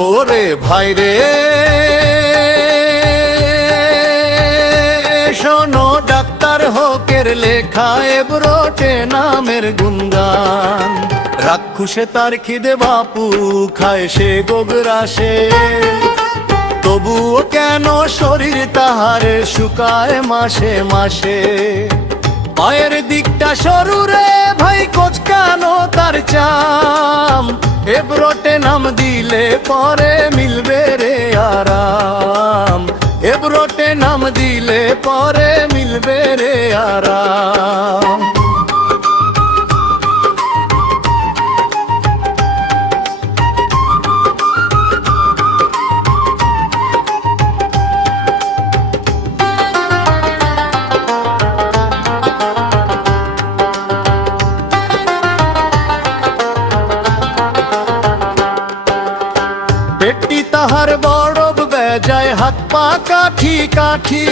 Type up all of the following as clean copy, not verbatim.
ওরে ভাই রে শোনো, ডাক্তার হকের লেখা এবরোটে নামের গুণগান। রাক্ষুসে তার খিদে বাপু খায় সে গোগরাসে, তবুও কেন শরীর তাহারে শুকায় মাসে মাসে। পায়ের দিকটা সরু রে ভাই, কোচকানো তার চাম। এবরোটে নাম দিলে পরে মিলবে রে আরাম, এবরোটে নাম দিলে পরে মিলবে রে আরাম। পেটটি তাহার বরফ বেজায়, হাত পা কাঠি কাঠি।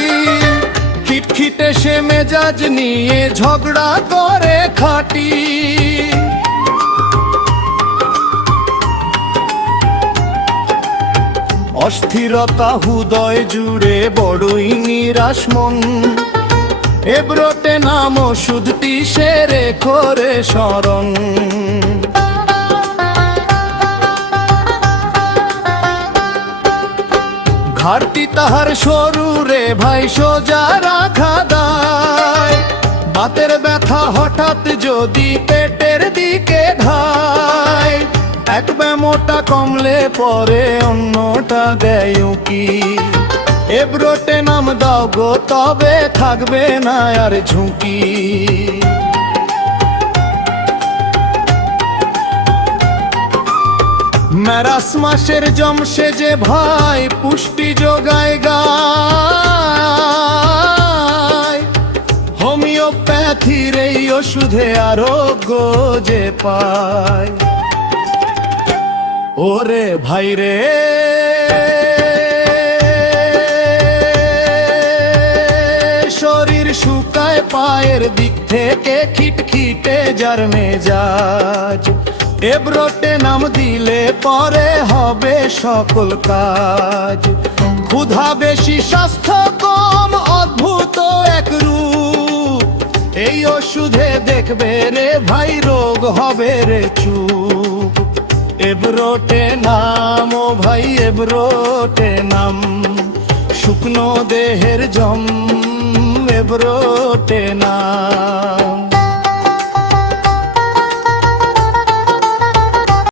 খিটখিটে সে মেজাজ নিয়ে ঝগড়া করে খাটি। অস্থিরতা হৃদয় জুড়ে বড়ই নিরাশ মন। এবরোটে নাম ওষুধটি সেরে করে স্মরণ। ঘাটতি তাহার সরু রে ভাই, সোজা রাখা দায়। বাতের ব্যথা হঠাৎ যদি পেটের দিকে ধায়, এক মোটা কমলে পরে অন্যটা দেয় উকি। এবরোটে নাম দাও গো, তবে থাকবে না আর ঝুঁকি। মেরাস মাসের জমসে যে ভাই, পুষ্টি যোগায় গায়। হোমিওপ্যাথির এই ওষুধে আরোগ্য যে পায়। ওরে ভাই রে শরীর শুকায় পায়ের দিক থেকে, খিটখিটে যার মেজাজ। এবরোটে নাম দিলে পরে হবে সকল কাজ। ক্ষুধা বেশি স্বাস্থ্য কম, অদ্ভুত এক রূপ। এই ওষুধে দেখবে রে ভাই, রোগ হবে রে চুপ। এবরোটে নাম ও ভাই, এবরোটে নাম। শুকনো দেহের জম, এবরোটে নাম।